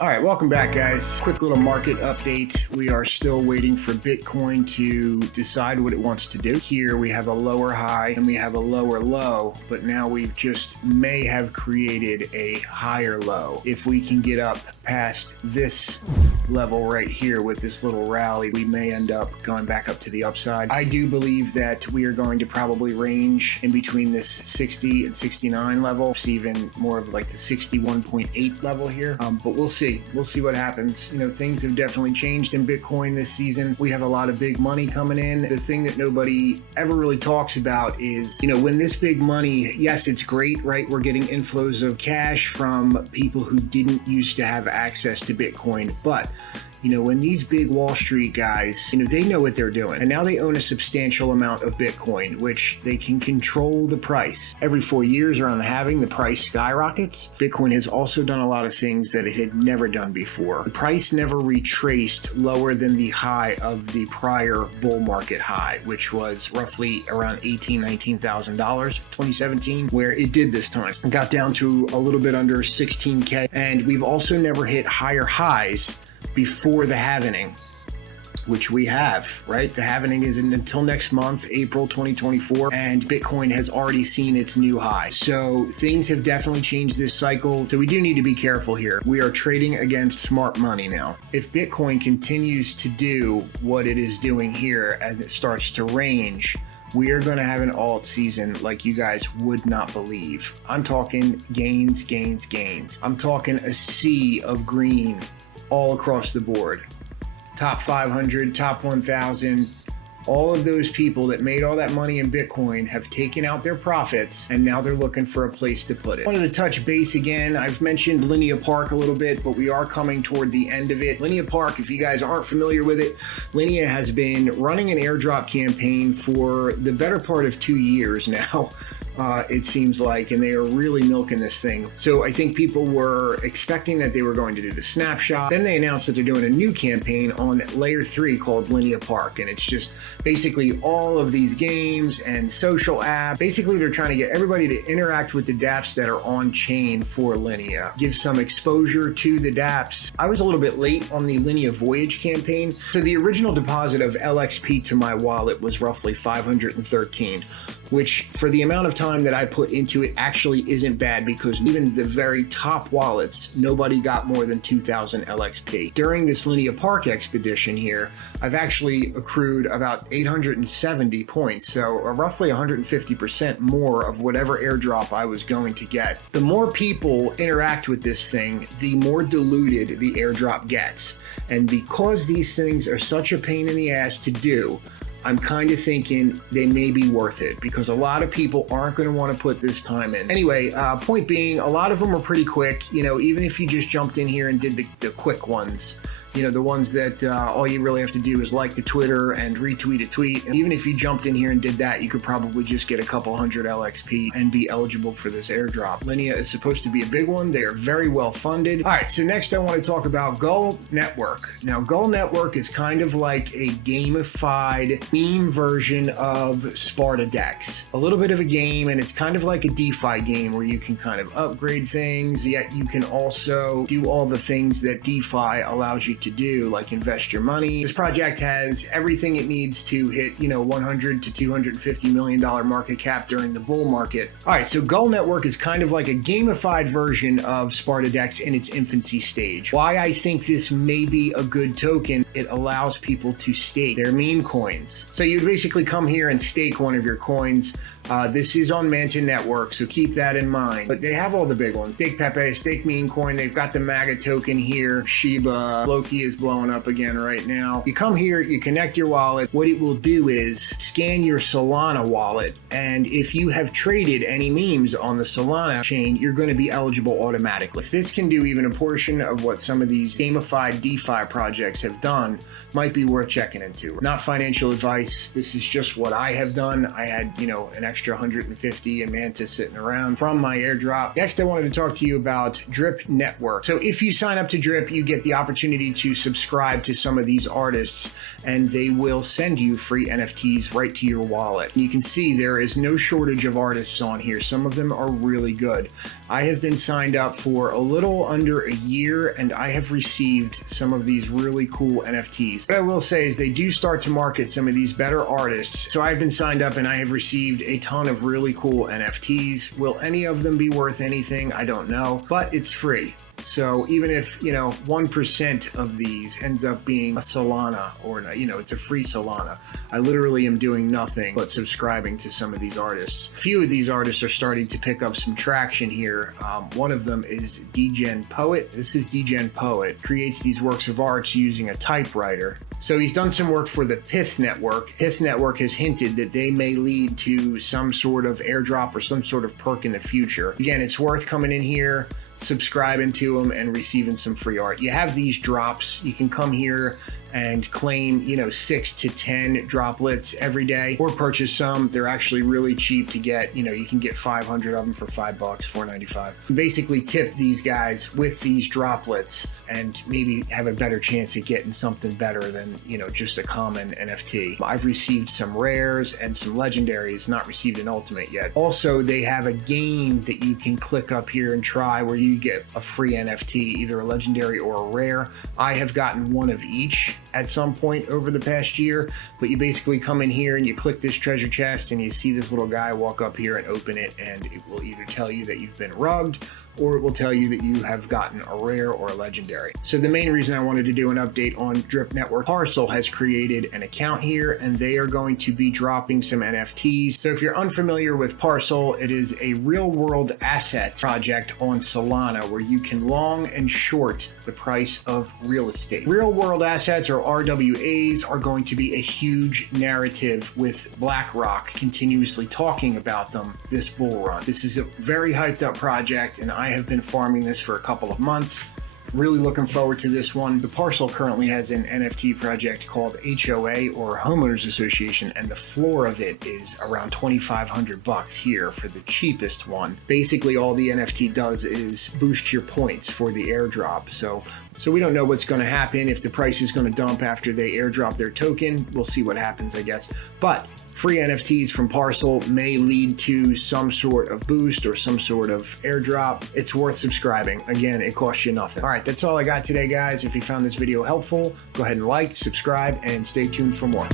All right, welcome back, guys. Quick little market update. We are still waiting for Bitcoin to decide what it wants to do. Here we have a lower high and we have a lower low, but now we've just may have created a higher low. If we can get up past this level right here with this little rally, we may end up going back up to the upside. I do believe that we are going to probably range in between this 60 and 69 level. It's even more of like the 61.8 level here, but we'll see. We'll see what happens. You know, things have definitely changed in Bitcoin this season. We have a lot of big money coming in. The thing that nobody ever really talks about is, you know, when this big money, yes, it's great, right? We're getting inflows of cash from people who didn't used to have access to Bitcoin, but you know, when these big Wall Street guys, you know, they know what they're doing. And now they own a substantial amount of Bitcoin, which they can control the price. Every 4 years around the halving, the price skyrockets. Bitcoin has also done a lot of things that it had never done before. The price never retraced lower than the high of the prior bull market high, which was roughly around $18,000, $19,000, 2017, where it did this time. It got down to a little bit under 16K. And we've also never hit higher highs before the halvening, which we have, right? The halvening is until next month, April 2024, and Bitcoin has already seen its new high. So things have definitely changed this cycle. So we do need to be careful here. We are trading against smart money now. If Bitcoin continues to do what it is doing here and it starts to range, we are going to have an alt season like you guys would not believe. I'm talking gains, gains, gains. I'm talking a sea of green all across the board. Top 500, top 1,000, all of those people that made all that money in Bitcoin have taken out their profits and now they're looking for a place to put it. I wanted to touch base again. I've mentioned Linea Park a little bit, but we are coming toward the end of it. Linea Park, if you guys aren't familiar with it, Linea has been running an airdrop campaign for the better part of 2 years now. It seems like, and they are really milking this thing. So I think people were expecting that they were going to do the snapshot. Then they announced that they're doing a new campaign on layer 3 called Linea Park. And it's just basically all of these games and social apps. Basically, they're trying to get everybody to interact with the dApps that are on chain for Linea. Give some exposure to the dApps. I was a little bit late on the Linea Voyage campaign. So the original deposit of LXP to my wallet was roughly 513, which for the amount of time that I put into it actually isn't bad, because even the very top wallets, nobody got more than 2,000 LXP. During this Linea Park expedition here, I've actually accrued about 870 points, so roughly 150% more of whatever airdrop I was going to get. The more people interact with this thing, the more diluted the airdrop gets. And because these things are such a pain in the ass to do, I'm kind of thinking they may be worth it, because a lot of people aren't going to want to put this time in. Anyway, point being, a lot of them are pretty quick. You know, even if you just jumped in here and did the quick ones, you know, the ones that all you really have to do is like the Twitter and retweet a tweet. And even if you jumped in here and did that, you could probably just get a couple hundred LXP and be eligible for this airdrop. Linea is supposed to be a big one. They are very well funded. All right, so next I want to talk about Gull Network. Now, Gull Network is kind of like a gamified meme version of Sparta Dex. A little bit of a game, and it's kind of like a DeFi game where you can kind of upgrade things, yet you can also do all the things that DeFi allows you to do, like invest your money. This project has everything it needs to hit, you know, $100 to $250 million market cap during the bull market. All right, so Gull Network is kind of like a gamified version of Sparta Dex in its infancy stage. Why I think this may be a good token, it allows people to stake their meme coins. So you'd basically come here and stake one of your coins. This is on Mansion Network, so keep that in mind. But they have all the big ones. Stake Pepe, Stake Meme Coin. They've got the MAGA token here. Shiba. Loki is blowing up again right now. You come here, you connect your wallet. What it will do is scan your Solana wallet. And if you have traded any memes on the Solana chain, you're going to be eligible automatically. If this can do even a portion of what some of these gamified DeFi projects have done, might be worth checking into. Not financial advice. This is just what I have done. I had, you know, an extra 150 in Mantis sitting around from my airdrop. Next, I wanted to talk to you about Drip Network. So if you sign up to Drip, you get the opportunity to subscribe to some of these artists, and they will send you free NFTs right to your wallet. You can see there is no shortage of artists on here. Some of them are really good. I have been signed up for a little under a year, and I have received some of these really cool NFTs. What I will say is they do start to market some of these better artists. So I've been signed up and I have received a ton of really cool NFTs. Will any of them be worth anything? I don't know, but it's free. So even if, 1% of these ends up being a Solana, or, it's a free Solana, I literally am doing nothing but subscribing to some of these artists. A few of these artists are starting to pick up some traction here. One of them is Degen Poet. This is Degen Poet. Creates these works of art using a typewriter. So he's done some work for the Pith Network. Pith Network has hinted that they may lead to some sort of airdrop or some sort of perk in the future. Again, it's worth coming in here, subscribing to them, and receiving some free art. You have these drops. You can come here and claim 6 to 10 droplets every day, or purchase some. They're actually really cheap to get. You can get 500 of them for $5, $4.95. Basically tip these guys with these droplets and maybe have a better chance at getting something better than just a common NFT. I've received some rares and some legendaries, not received an ultimate yet. Also, they have a game that you can click up here and try where you get a free NFT, either a legendary or a rare. I have gotten one of each at some point over the past year, but you basically come in here and you click this treasure chest and you see this little guy walk up here and open it, and it will either tell you that you've been rugged, or it will tell you that you have gotten a rare or a legendary. So the main reason I wanted to do an update on Drip Network, Parcl has created an account here, and they are going to be dropping some NFTs. So if you're unfamiliar with Parcl, it is a real world asset project on Solana where you can long and short the price of real estate. Real world assets, or RWAs, are going to be a huge narrative with BlackRock continuously talking about them this bull run. This is a very hyped up project, and I have been farming this for a couple of months. Really looking forward to this one. The Parcl currently has an NFT project called HOA, or Homeowners Association, and the floor of it is around $2,500 here for the cheapest one. Basically, all the NFT does is boost your points for the airdrop. So we don't know what's going to happen, if the price is going to dump after they airdrop their token. We'll see what happens, I guess. But free NFTs from Parcl may lead to some sort of boost or some sort of airdrop. It's worth subscribing. Again, it costs you nothing. All right, that's all I got today, guys. If you found this video helpful, go ahead and like, subscribe, and stay tuned for more.